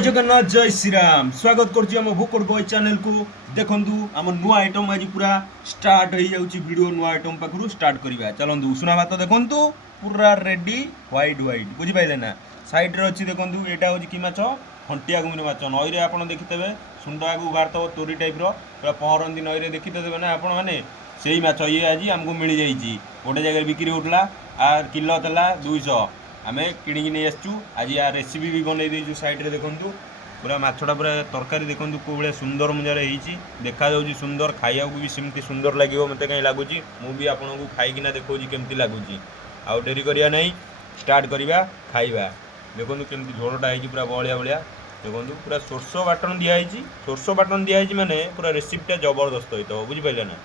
जय जगन्नाथ जय श्री राम स्वागत करछि हम भोकर बॉय चैनल को। देखंतु हम नुआ आइटम आज पूरा स्टार्ट हो जाउछि वीडियो नुआ आइटम पाखरु स्टार्ट करबा। चलंतु उषुना भात देखंतु पूरा रेडी व्हाइट व्हाइट बुझि पाइले ना। साइड रे अछि देखंतु एटा होछि कि माछ हंटिया गुमिन माछ नई रे आपण देखितबे सुंड आगु बारतो तोरी टाइप रो पूरा पहरंदी नई रे देखितबे ना आपण माने सेही माछ ये आज हमको मिल जाइछि। गोटे जगह बिक्री होटला आर किलो तला 200 आमे किणी नहीं आसचु। आज या रेसिपी भी बनै देइछु। साइड रे देखंतु पूरा माछटा पूरा तरकारी देखंतु को बळे सुंदर मुजारे ହେଇछि देखा जाउछि सुंदर खाइया को भी सिमती सुंदर लागिवो मते कहीं लागुछि। मु भी आपन को खाइ किना देखौछि केमती लागुछि। आ डेरी करिया नहीं स्टार्ट करिवा खाइबा। देखंतु केमती झोलटा ହେଇछि पूरा बळिया बळिया देखंतु पूरा सोरसो बाटन दिया ହେଇछि। सोरसो बाटन दिया ହେଇछि माने पूरा रेसिपीटा जबरदस्त होइतो बुझि पाइले ना।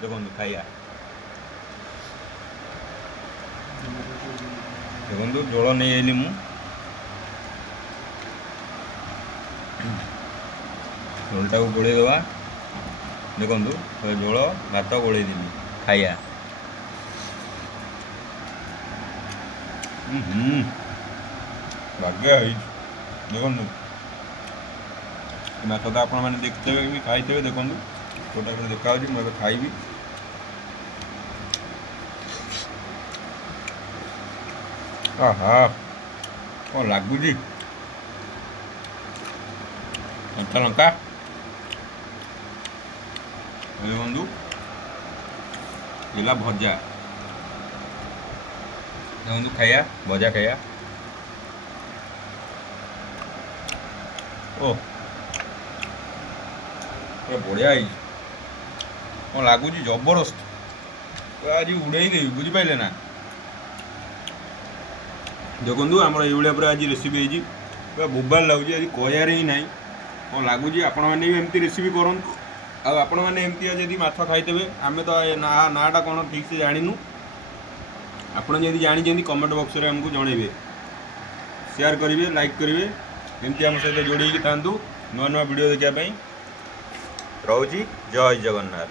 देखंतु खाइया देखो झोल नहीं आइली मु झोलटा को गोले दवा देखो झोल भात गोले देली खाइया। भाग्य देखो माछ तो आपण मैंने देखते भी खाई देखो छोटा देखा मुझे खाइबी। आहा कौन लगुच कंचा लंका बंधु भजा बंधु खाया भजा खाया। ओ बढ़िया कौन लगुच जबरदस्त आज उड़े देवी बुझिपारे ना। देखो आम ये पूरा आज रेसिपी होती पूरा बोबाल लगुच आज कहर ही ना कौन लगुच आपण मैंने भी एमती रेसिपी करूँ आपण मैंने एमती जब माछ खाईते आम तो नाटा कौन ठीक से जानू आपड़ जब जानी कमेंट बॉक्स में आमको जनइबे शेयर करेंगे लाइक करेंगे एमती आम सहित जोड़ी था नुआ नुआ वीडियो देखापी। रोची जय जगन्नाथ।